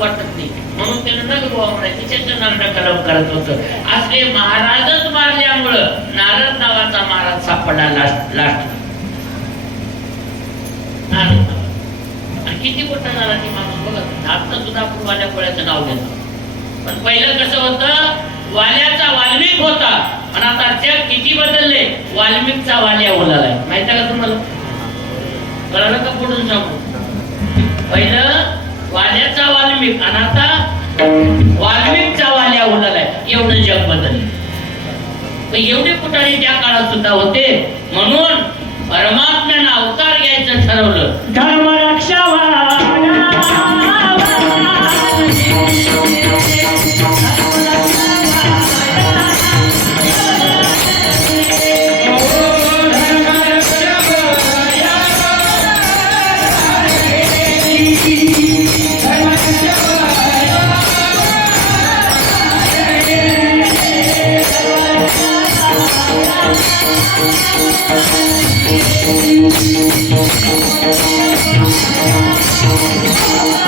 वाटत नाही. म्हणून त्यानं नग म्हणायचे त्याचं नारळ कलम करत होत. असले महाराजच मारल्यामुळं नारद नावाचा महाराज सापडला लास्ट लास्ट नारद किती मोठा झाला ती माणूस बघा. आता सुद्धा आपण वाल्या कोळ्याचं नाव घेतो. पण पहिलं कसं होतं वाल्याचा वाल्मिक होता. आणि आता जग किती बदलले वाल्मिकचा वाल्या उलालाय माहिती का तुम्हाला? कळलं का पुढून सांगू? पहिलं वाल्याचा वाल्मिक आणि आता वाल्मिकचा वाल्या उलालाय एवढं जग बदलले. एवढे कुठाने त्या काळात सुद्धा होते म्हणून परमात्म्यानं अवतार घ्यायचं ठरवलं. धर्म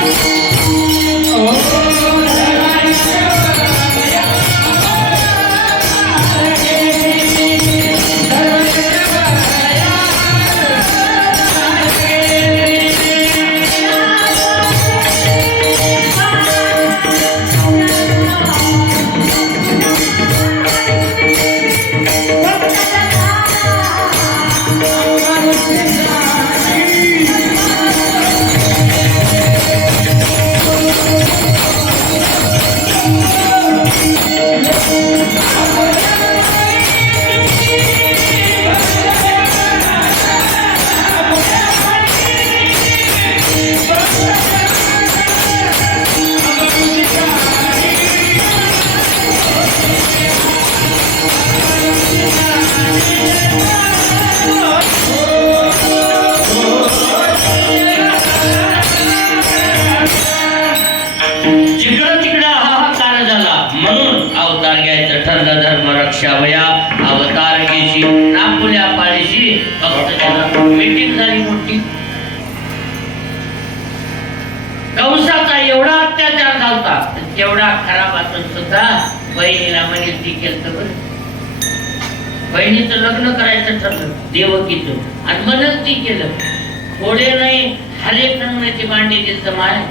Música एवढा अत्याचार तेवढा खराब असून सुद्धा बहिणीला म्हणेल ती केलं बरं. बहिणीचं लग्न करायचं ठरलं देवकीचं. आणि म्हणत ती केलं. थोडे नाही हरे नमुन्याची मांडी दिसत तर माय.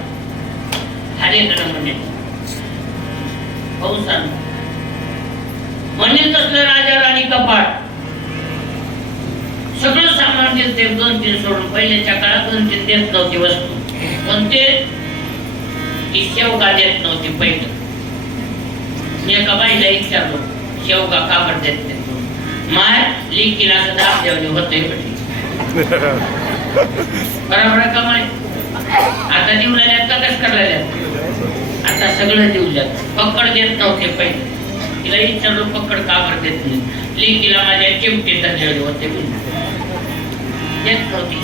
हरेक नमुने कंसान म्हणेल तसलं राजा राणी कपाट सगळं सामान दिसते दोन तीन सोडून. पहिल्याच्या काळात दोन तीन देत नव्हती वस्तू. पण ते ती शेवगा देत नव्हती पहिलं मी एका बाईला विचारलो शेवगा का बरं देत नाही? माय लिंकीला असं दाब देवणी होतोय म्हटली बरोबर का माय? आता दिवल्यात का कस करलेल्यात आता सगळं दिवल्यात पकड देत नव्हते पहिले तिला विचारलो पकड का बरं देत नाही? लिंकीला माझ्या चिमटे धरलेले होते देत नव्हती.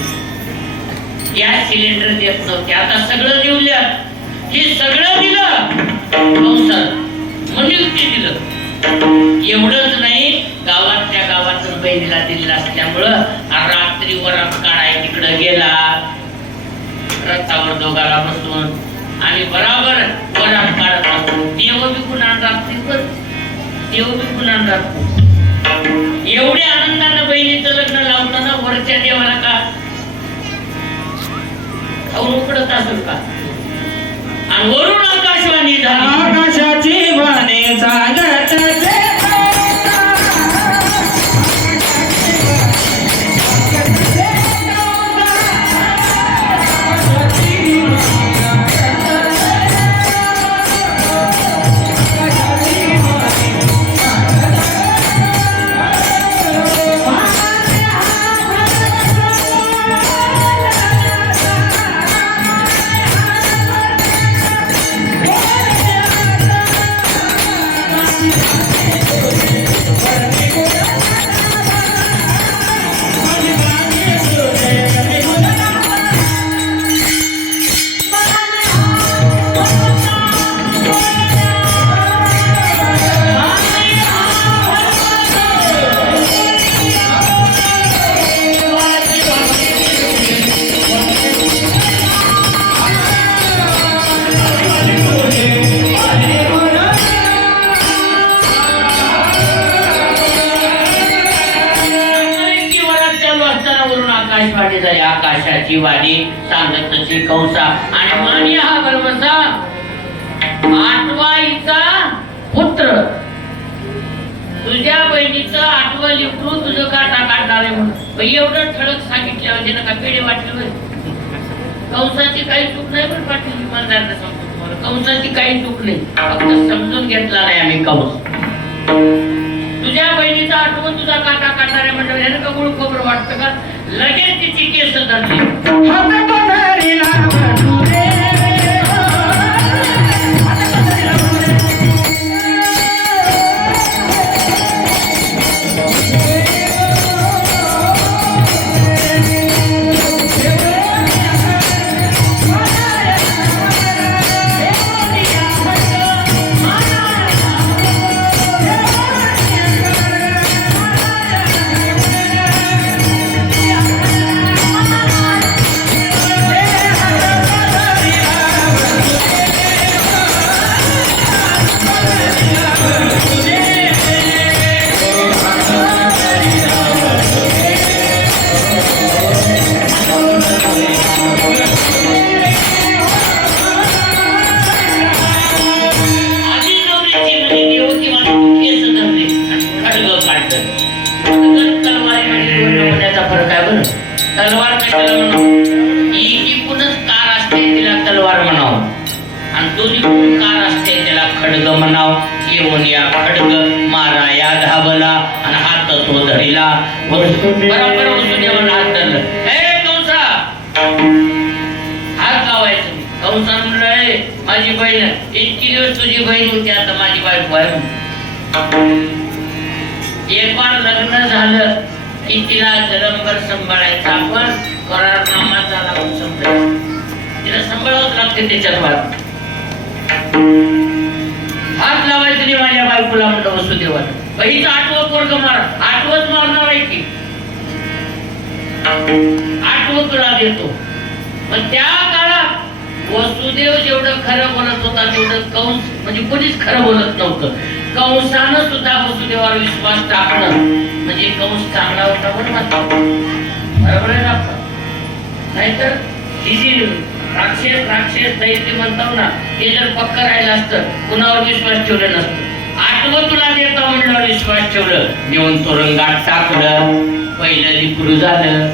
गॅस सिलेंडर देत नव्हते. आता सगळं दिवल्यात हे सगळं दिलं कंसात म्हणून दिलं. एवढंच नाही गावात त्या गावातून बहिणीला दिलेलं असल्यामुळं रात्री वरात काढाय तिकडं गेला. रथावर दोघाला बसून आणि बराबर वरात काढत असतो देव विकून आणतात देव विकून आणतात एवढ्या आनंदानं बहिणीचं लग्न लावताना वरच्या देवाला का? उकडत असेल का? आणि वरून आकाशवाणी झाली. आकाशाची वाणी सांगत कंसाची वाणी सांगत तशी कंसा. आणि मान्य हा गर्भसा आठवाईचा पुत्र. तुझ्या बहिणीचं आठवं लिकरू तुझं काटा काढणार आहे म्हणून. एवढं ठळक सांगितलं म्हणजे ना का पेढे वाटले होय? कंसाची काही चूक नाही पण पाटील इमानदारनं सांगतो तुम्हाला. कंसाची काही चूक नाही. फक्त समजून घेतला नाही आम्ही कंस. तुझ्या बहिणीचा आठवण तुझा काटा काढणार आहे म्हणजे ह्यानं का गुळ खबर वाटतं का? लगेच तिची केस धरली. दोन्ही असते त्याला खडग म्हणाव. येऊन या खडग मारा या धाबला आणि हात तो धरिला. बरोबर वसुदेवानं हात धरलं. हे कंसा हात लावायचं नाही. कंसा म्हणलं माझी बहीण इतकी दिवस तुझी बहीण होती आता माझी बायको आहे एक बार लग्न झालं की तिला जलंबर सांभाळायचा आपण करारनामा झाला म्हणून समजायचं तिला सांभाळावंच लागते त्याच्यात वाद हात लावायचं नाही माझ्या बायकोला म्हणलं वसुदेवाला बहीचं आठवं पोरग मार. आठवत मारणार आहे की. आठवं तुला देतो पण त्या काळात वसुदेव जेवढं खरं बोलत होता तेवढं कंस म्हणजे कोणीच खरं बोलत नव्हतं. कंसानं सुद्धा वसुदेवावर विश्वास टाकणं म्हणजे कंस चांगला होता पण बरोबर आहे ना नाहीतर ही जी राक्षस राक्षस दैत्य म्हणतो ना ते जर पक्क राहिलं असतं कुणावर विश्वास ठेवलं नसतं. आठवं तुला देतो म्हणलं विश्वास ठेवलं. नेऊन तुरुंगात टाकलं पहिलं लिकरू झालं.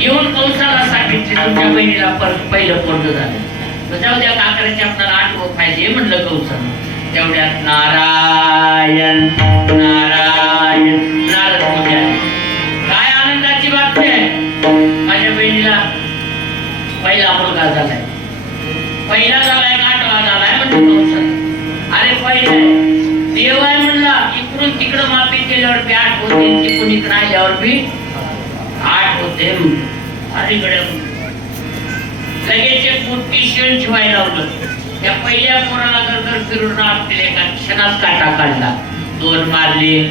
येऊन कंसाला सांगितले तुमच्या बहिणीला परत पहिलं पोरग झालं. जाऊ द्या काकड्याचे आपल्याला आठवं पाहिजे म्हणलं कंसानं. तेवढ्यात नारायण नारायण नारद मुनी पहिला मुलगा झालाय. पहिला झालाय का आठवा झालाय म्हणतो. अरे पहिला आहे. देव आहे म्हणला इकडून तिकडं माफी केल्यावर बी आठ होते तिकडून इकडं आल्यावर बी आठ होते अलीकडे लगेच एक मोठी शिवण शिवाय लावलं. त्या पहिल्या पोराला गरगर फिरून आपले एका क्षणात काटा काढला. दोन मारले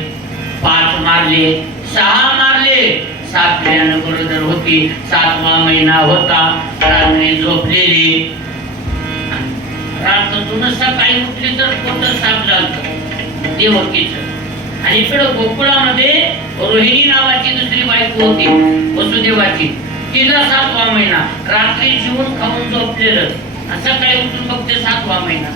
पाच मारले सहा मारले. सात महिन्यानं गरोदर होती. सातवा महिना होता. रात्री झोपलेली. रात्रीतून सकाळी उठली तर कोणतं साप झालं देवकीच आणि इकडं गोकुळामध्ये रोहिणी नावाची दुसरी बायको होती वसुदेवाची. तिला सातवा महिना. रात्री जीवन खाऊन झोपलेलं. सकाळी उठून बघते सातवा महिना.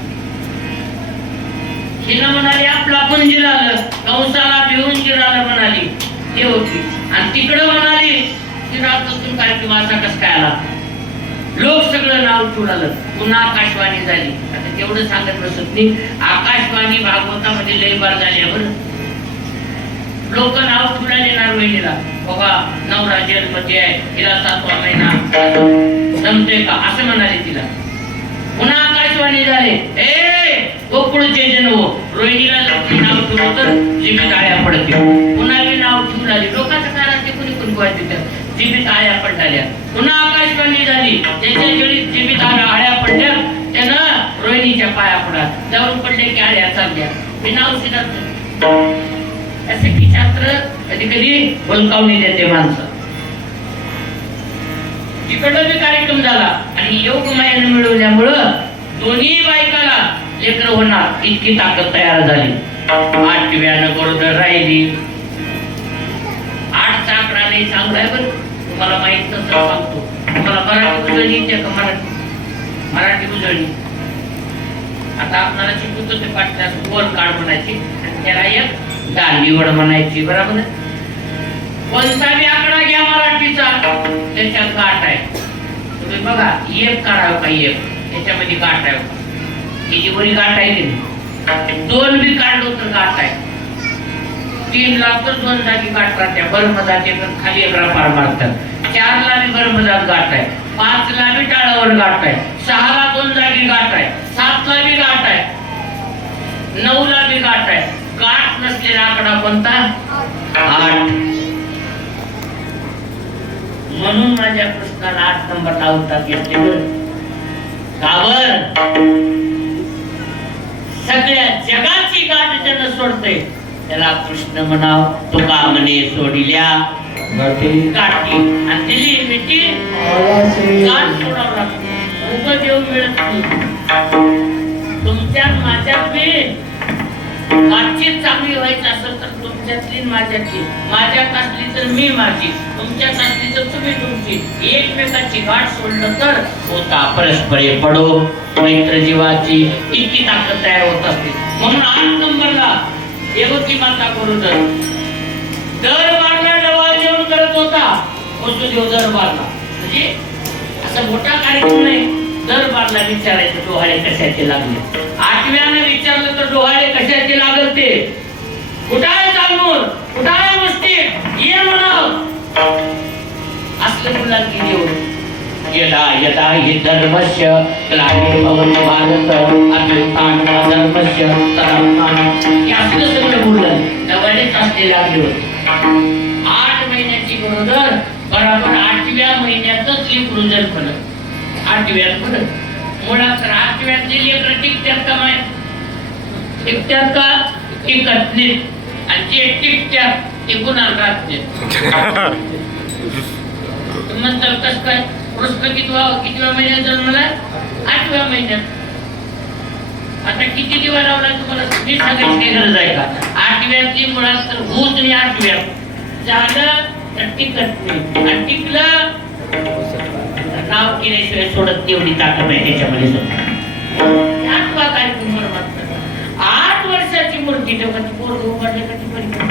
हिला म्हणाली आपला पण जिरालं कंसाला भिवून जिरालं म्हणाली. हे होती. आणि तिकडं म्हणाले की रात्रीतून काय किंवा असा कस काय आला? लोक सगळं नाव चुडालं पुन्हा आकाशवाणी झाली. आता तेवढं सांगत बसत नाही. आकाशवाणी भागवतामध्ये लय बार झाल्यावर लोक नाव चुडाले नारवेणीला वहिनीला बाबा नवरा जेलमध्ये आहे तिला सातवा महिना. जमते का? असं म्हणाले तिला. पुन्हा आकाशवाणी झाले. ए गोकुळचे जन हो. रोहिणीला लक्ष्मी नाव ठेवलं तर जीवित आळ्या पडते पुन्हा मी नाव ठेवून आली. लोकांच्या काळात ते कुणी कुणी गोळा तिथं जीवित आळ्या पडल्या पुन्हा आकाशवाणी झाली. त्याच्या जळीत जीवित आळ्या आळ्या पडल्या. त्यानं रोहिणीच्या पाया पडा. जाऊन पडले की आळ्या चालल्या. मी नाव सिद्धार्थ असे की शास्त्र कधी कधी बलकावणी देते माणसं. तिकडला बी कार्यक्रम झाला आणि योग मायाने मिळवल्यामुळं दोन्ही बायकाला लेकर होणार इतकी ताकद तयार झाली. आठव्यानं गरोदर राहिली. आठ चाकराने चांगलं आहे बरं तुम्हाला माहीत नसेल सांगतो. तुम्हाला मराठी उजळणी येते का मराठी? मराठी उजळणी. आता आपल्याला शिकवतो ते पाठच्या वर काढ म्हणायची त्याला एक दांडीवड म्हणायची बरोबर? कोणताही आकडा घ्या मराठीचा. त्याच्यात गाठ आहे. तुम्ही बघा एक काढावं का एक? त्याच्यामध्ये गाठ आहे त्याची वरी गाठ आहे की दोन बी काढलो तर गाठ आहे. तीन ला तर दोन जागी गाठ राहत्या. बरं जाते पण खाली एक पार मारतात. चार ला बी बरं गाठ आहे. पाच ला बी टाळावर गाठ आहे. सहा ला दोन जागी गाठ आहे. सात ला बी गाठ आहे. नऊ ला बी गाठ आहे. गाठ नसलेला आकडा कोणता? आठ. म्हणून माझ्या कृष्णाला आठ नंबर लावतात घेतले? सगळ्या जगाची गाठ ज्यानं सोडते त्याला कृष्ण म्हणाव तो का म्हणे सोडिल्या आणि दिली मिठी. गाठ सोडावं लागतं. उभं देव मिळत नाही. तुमच्या माझ्यात बी बातचीत चांगली व्हायची असेल तर तुमच्यातली माझ्यातली. माझ्यात असली तर मी माझी. तुमच्यात असली तर तुम्ही तुमची. एकमेकाची गाठ सोडलं तर होता परस्परे पडो. मैत्र जीवाची इतकी ताकद तयार होत असते. म्हणून आठ नंबरला देवकी माता बरोबर दरबारला डबा जेवण करत होता. वसुदेव दरबारला म्हणजे असा मोठा कार्यक्रम नाही. दर दरबारला विचारायचं डोहाळे कशाचे लागले? आठव्याने विचारलं तर डोहाळे कशाचे लागल ते? कुठं आहे चालून कुठं आहे ये म्हणाव असलं मुलांनी देऊ यदा यदा हि धर्मस्य ग्लानिर्भवति भारत अभ्युत्थान धर्मस्य तदात्मान यातलं सगळं बोललं जवळच असले लागले आठ महिन्याची गरोदर बरोबर आठव्या महिन्यातच ही लेकरू फलक आठव्यात फलक मुळात आठव्यातली लेकरं टिकत्यात का माय? टिकत्यात का? टिकत नाहीत. आणि जे टिकत्यात ते गुन्हा राहत नाहीत. नंतर कस काय? कृष्ण कितवा कितव्या महिन्यात जन्मला आठव्या महिन्यात. आता किती दिवस लावला तुम्हाला? मी सांगायची गरज आहे का आठव्यातली मुळात तर भूत नाही आठव्यात. झालं तर टिकत नाही. आणि टिकलं नाव केल्याशिवाय सोडत तेवढी ताकद आहे त्याच्यामध्ये सुद्धा आठवा आठ वर्षाची मूर्ती तेव्हा म्हणजे पोरग उभारले का ती परीक्षा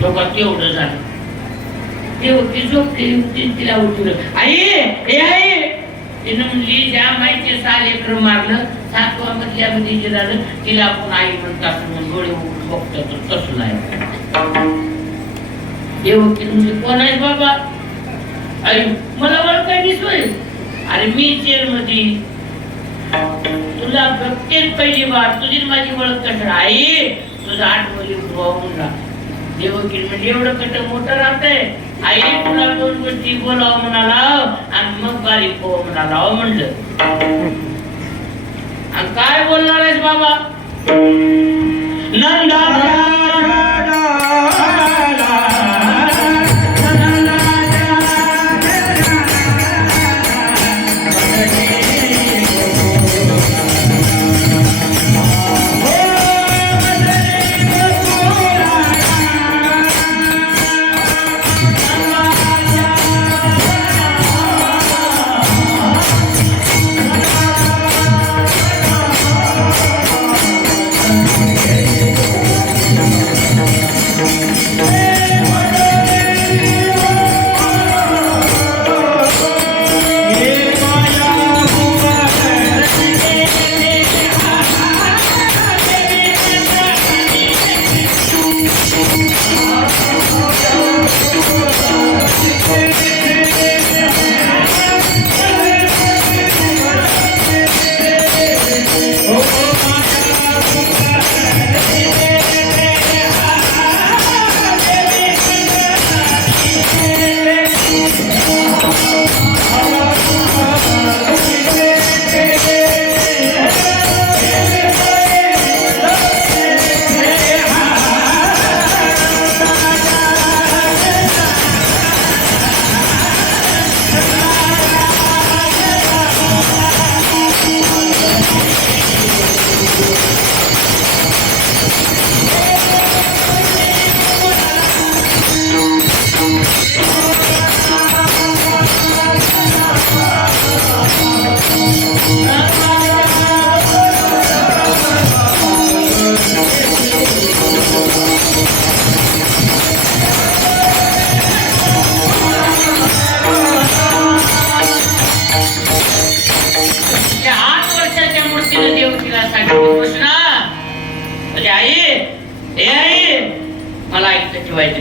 तेव्हा तेवढं झालं. देवकी झोपलेली होती तिला उठवलं. आई ए आई! तिनं म्हणली ज्या माहिती साल एकर मारलं सातवा मधल्यामध्ये जे झालं तिला आपण आई म्हणतात म्हणून डोळे उघडून बघतो तर तसं नाही. देवकी म्हणजे कोण आहे बाबा? आणि मला ओळखाय दिसतोय अरे मी जेल मध्ये तुला प्रत्येक पहिली बार तुझी माझी ओळख कसं आई तुझा आठवली उभा म्हणला देवकी म्हणजे एवढं कट मोठं राहतंय आई तुला दोन गोष्टी बोलावं म्हणाला. आणि मग बारीक हो म्हणाला. हो म्हणलं. आणि काय बोलणार आहेस बाबा? नंदा. yeah.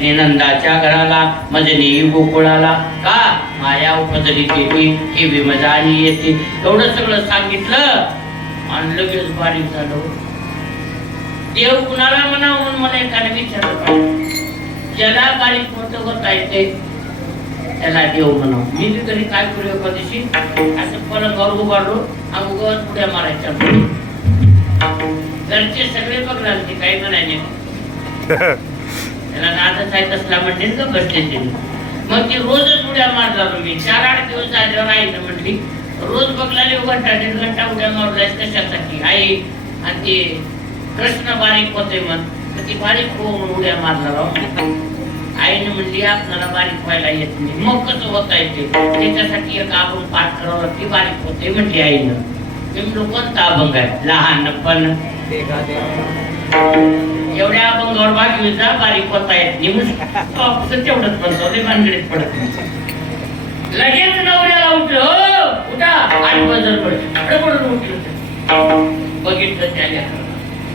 इथं नंदाच्या घराला मजनी गोकुळाला. का? माया उपजली देवी ही बी मजा आणि येते. एवढं सगळं सांगितलं आणि लगेच बारीक झालो. देव कुणाला म्हणा म्हणून मला एकाने विचारलं ज्याला बारीक मोठं होता येते त्याला देव म्हणाव. मी बी तरी काय करू एका दिवशी असं पलंगावर उभारलो आणि उगाच पुढे मारायच्या घरचे सगळे बघणार ते काही म्हणायचे. त्याला नादच आहे तसला म्हणते का बसले ते मग ती रोजच उड्या मारला मी चार आठ दिवस झाल्यावर आहे ना म्हटली रोज बघलाले घंटा दीड घंटा उड्या मारलाय कशासाठी? आई आणि ते कृष्ण बारीक होते मग. ती बारीक होऊन म्हणून उड्या मारला आईने म्हणली आपल्याला बारीक व्हायला येत नाही. मग कसं होता येते त्याच्यासाठी एक आपण पाठ करावं ती बारीक होते म्हणली आईनं. मी म्हणलो कोणता अभंग आहे? लहानपण एवढ्या अभंगावर भागवीचा बारीक होता येत नाही. तेवढंच म्हणतो ते भानगडीत पडत लगेच नवऱ्याला उठलं हो, उठा. आणि बजर पडलं. पडून उठलं बघितलं त्याला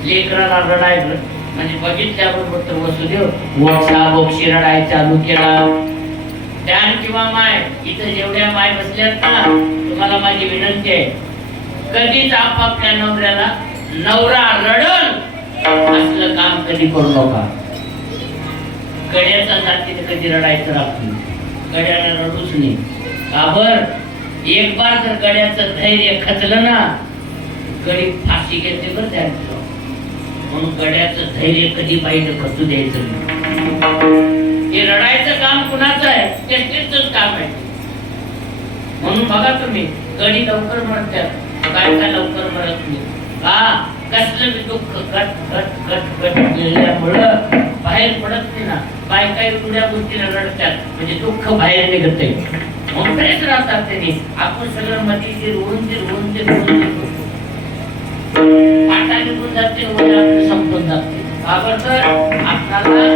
लेकराला. रडायचं. म्हणजे बघितल्याबरोबर तर वसुदेव वक्षा बोक्षी रडाय चालू केला. त्यान किंवा माय इथं जेवढ्या माय बसल्यात ना तुम्हाला माझी विनंती आहे. कधीच आपापल्या नवऱ्याला नवरा रडल. असलं काम कधी करू नका. कड्याचा जातीने कधी रडायचं राखून कड्याला रडूच नाही काबर एक बार जर गड्याचं धैर्य खचलं ना गडी फाशी घेते बरं त्यांचं. म्हणून गड्याचं धैर्य कधी पाहिजे खचू द्यायचं नाही. हे रडायचं काम कुणाचं आहे? टेस्टेच काम आहे. म्हणून बघा तुम्ही गडी लवकर मरत्या काय काय लवकर मरत नाही. का कसलं दुःख गट गट गट गट गेल्यामुळं बाहेर पडत नाही ना. बायका एवढ्या गोष्टीला रडतात. म्हणजे दुःख बाहेर निघत आहे म्हणून फ्रेश राहतात त्यांनी. आपण सगळं मतीशीर उंदीर उंदीर उंदीर पाटा निघून जाते संपून जाते. का तर आपल्याला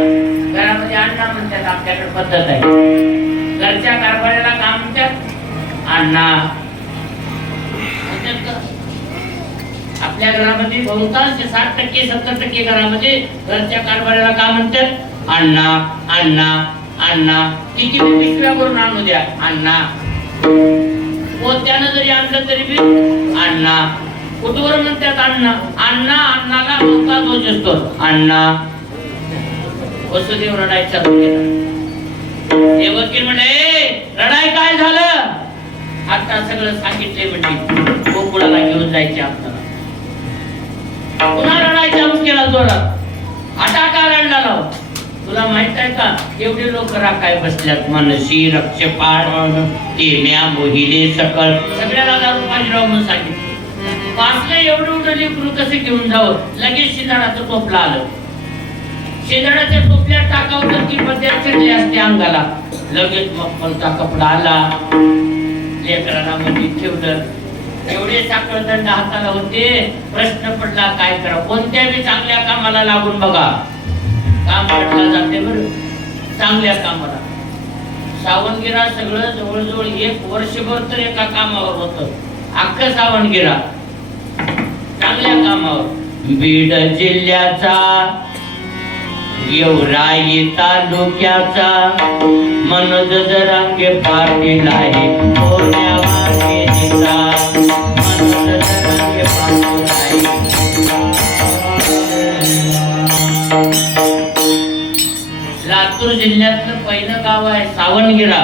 घरामध्ये अण्णा म्हणतात आपल्याकडे पद्धत आहे. घरच्या कारभाराला काम म्हणतात अण्णा. म्हणतात आपल्या घरामध्ये बहुतांश साठ टक्के सत्तर टक्के घरामध्ये घरच्या कारभाराला का म्हणतात? अण्णा अण्णा अण्णा. किती बी पिशव्या करून आणू द्या? अण्णा. पोत्यानं जरी आणलं तरी बी अण्णा. कुठवर म्हणतात अण्णा? अण्णा अण्णाला बहुता दोष असतो. अण्णा. वसुदेव रडायचा हे वकील म्हणे रडाय काय झालं? आता सगळं सांगितले म्हणजे गोकुळाला घेऊन जायचे आपण. पुन्हा रडाय चालू केला जोरात आता का रडला लाव. तुला माहीत आहे का? एवढे लोक राखाय बसल्यात मनसी रक्षपाळ तेम्या मोहिले सकल. सगळ्याला दारू पाहिजे म्हणून सांगितलं. वाचलं एवढं एवढं लेकरू कसे घेऊन जावं? लगेच शेजाराचं टोपला आलं. शेजाराच्या टोपल्या टाकावं तर ती पद्यात चिडली असते अंगाला. लगेच मग पलचा कपडा आला लेकराला म्हणजे ठेवलं. एवढे साखळदंड हाताला होते प्रश्न पडला काय करा? कोणत्या बी चांगल्या कामाला लागून बघा. काम म्हटलं जाते बर. चांगल्या कामाला. सावनगिरा सगळं जवळजवळ एक वर्षभर तर एका कामावर होत. अख्खं सावनगिरा चांगल्या कामावर. बीड जिल्ह्याचा येवराई तालुक्याचा मनोज जरांगे पाटील आहे. लातूर जिल्ह्यातलं पहिलं गाव आहे सावणगिरा